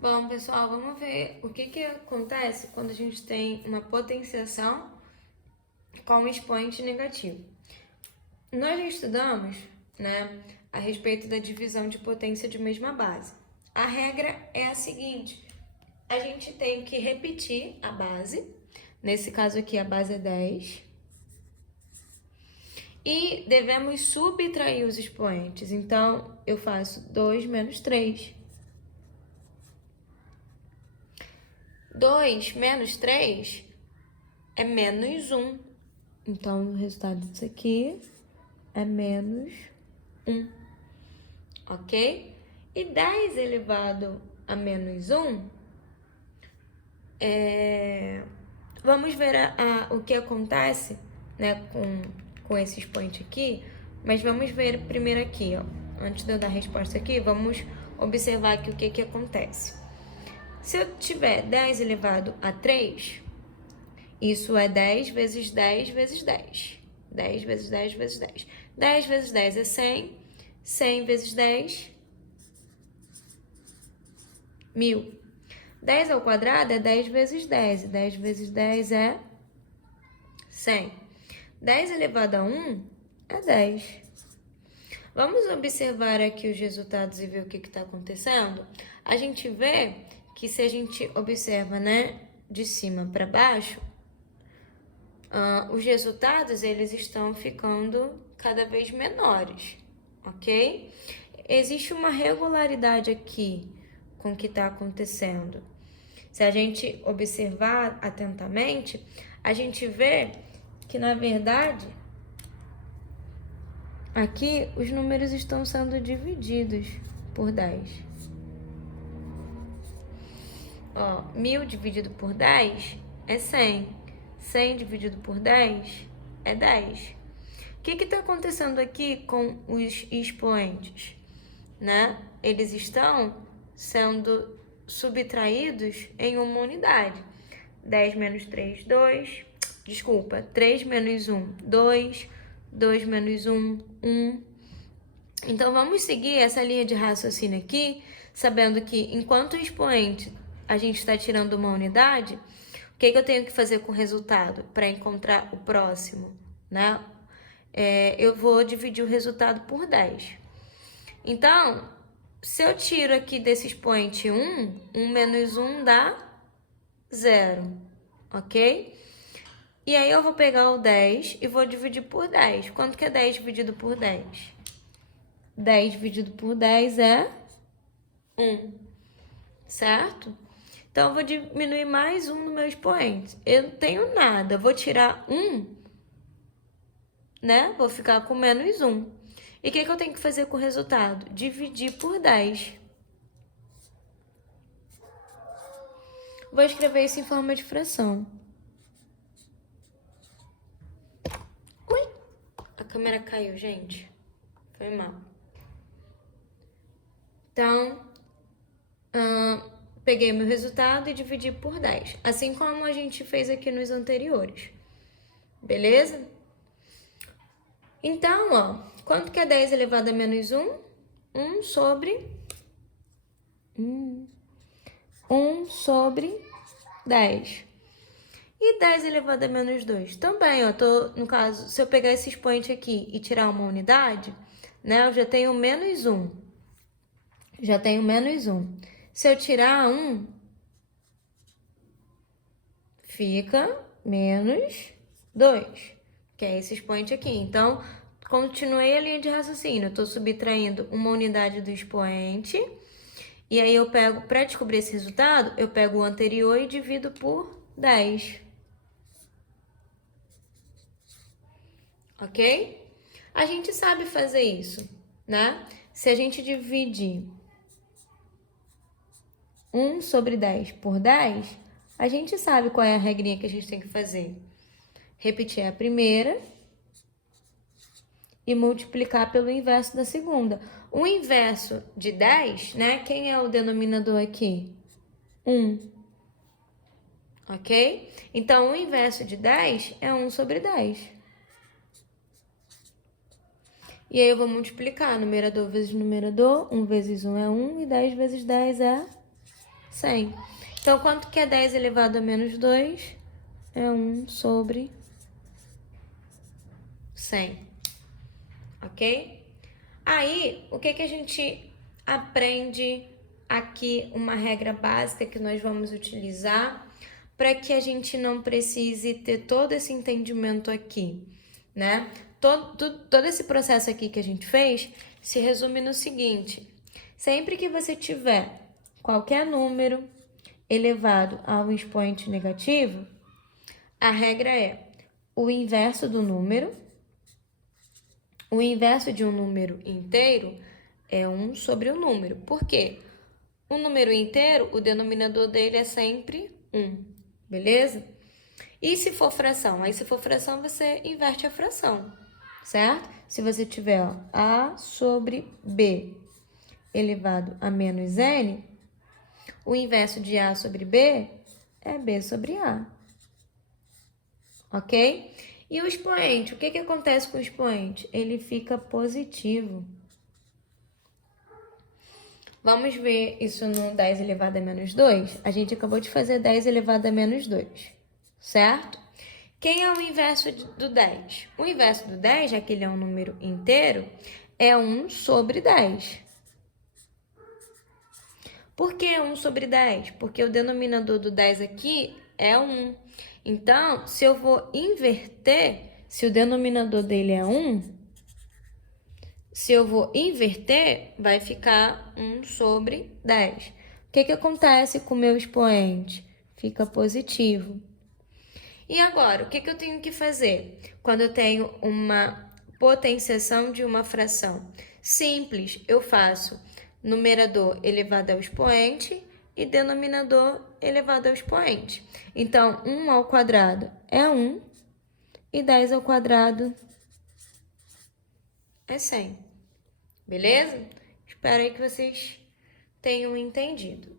Bom, pessoal, vamos ver o que acontece quando a gente tem uma potenciação com um expoente negativo. Nós já estudamos, né, a respeito da divisão de potência de mesma base. A regra é a seguinte: a gente tem que repetir a base, nesse caso aqui a base é 10, e devemos subtrair os expoentes. Então, eu faço 2 menos 3. 2 menos 3 é menos 1. Então, o resultado disso aqui é menos 1, ok? E 10 elevado a menos 1, vamos ver o que acontece, né, com esse expoente aqui, mas vamos ver primeiro aqui, ó. Antes de eu dar a resposta aqui, vamos observar aqui o que acontece. Se eu tiver 10 elevado a 3, isso é 10 vezes 10 vezes 10. 10 vezes 10 vezes 10. 10 vezes 10 é 100. 100 vezes 10, 1000. 10 ao quadrado é 10 vezes 10. E 10 vezes 10 é 100. 10 elevado a 1 é 10. Vamos observar aqui os resultados e ver o que está acontecendo? A gente vê que se a gente observa, né, de cima para baixo, os resultados eles estão ficando cada vez menores, ok? Existe uma regularidade aqui com o que está acontecendo. Se a gente observar atentamente, a gente vê que, na verdade, aqui os números estão sendo divididos por 10. Ó, 1000 dividido por 10 é 100. 100 dividido por 10 é 10. O que está acontecendo aqui com os expoentes? Né? Eles estão sendo subtraídos em uma unidade. 10 menos 3, 2. Desculpa, 3 menos 1, 2. 2 menos 1, 1. Então, vamos seguir essa linha de raciocínio aqui, sabendo que enquanto o expoente a gente está tirando uma unidade, o que eu tenho que fazer com o resultado para encontrar o próximo, né? Eu vou dividir o resultado por 10. Então, se eu tiro aqui desse expoente 1, 1 menos 1 dá 0, ok? E aí eu vou pegar o 10 e vou dividir por 10. Quanto que é 10 dividido por 10? 10 dividido por 10 é 1, certo? Então, eu vou diminuir mais 1 no meu expoente. Eu não tenho nada, vou tirar 1, né? Vou ficar com menos 1. E o que eu tenho que fazer com o resultado? Dividir por 10. Vou escrever isso em forma de fração. Ui! A câmera caiu, gente. Foi mal. Então, peguei meu resultado e dividi por 10. Assim como a gente fez aqui nos anteriores. Beleza? Então, ó, quanto que é 10 elevado a menos 1? 1 sobre 10. E 10 elevado a menos 2? Também, ó, no caso, se eu pegar esse expoente aqui e tirar uma unidade, né, eu já tenho menos 1. Já tenho menos 1. Se eu tirar 1, fica menos 2, que é esse expoente aqui. Então, continuei a linha de raciocínio. Eu estou subtraindo uma unidade do expoente. E aí eu pego, para descobrir esse resultado, eu pego o anterior e divido por 10. Ok? A gente sabe fazer isso, né? Se a gente dividir 1 sobre 10 por 10, a gente sabe qual é a regrinha que a gente tem que fazer. Repetir a primeira e multiplicar pelo inverso da segunda. O inverso de 10, né? Quem é o denominador aqui? 1. Ok? Então, o inverso de 10 é 1 sobre 10. E aí eu vou multiplicar numerador vezes numerador. 1 vezes 1 é 1 e 10 vezes 10 é 100. Então, quanto que é 10 elevado a menos 2? É 1 sobre 100. Ok? Aí, o que a gente aprende aqui? Uma regra básica que nós vamos utilizar para que a gente não precise ter todo esse entendimento aqui, né? Todo esse processo aqui que a gente fez se resume no seguinte: sempre que você tiver qualquer número elevado a um expoente negativo, a regra é o inverso do número. O inverso de um número inteiro é 1 sobre o número. Por quê? Um número inteiro, o denominador dele é sempre 1, beleza? E se for fração? Aí se for fração, você inverte a fração, certo? Se você tiver ó, A sobre B elevado a menos N, o inverso de A sobre B é B sobre A. Ok? E o expoente, o que acontece com o expoente? Ele fica positivo. Vamos ver isso no 10 elevado a menos 2? A gente acabou de fazer 10 elevado a menos 2, certo? Quem é o inverso do 10? O inverso do 10, já que ele é um número inteiro, é 1 sobre 10. Por que 1 sobre 10? Porque o denominador do 10 aqui é 1. Então, se eu vou inverter, se o denominador dele é 1, se eu vou inverter, vai ficar 1 sobre 10. O que acontece com o meu expoente? Fica positivo. E agora, o que eu tenho que fazer quando eu tenho uma potenciação de uma fração? Simples, eu faço numerador elevado ao expoente e denominador elevado ao expoente. Então, 1 ao quadrado é 1 e 10 ao quadrado é 100. Beleza? Espero aí que vocês tenham entendido.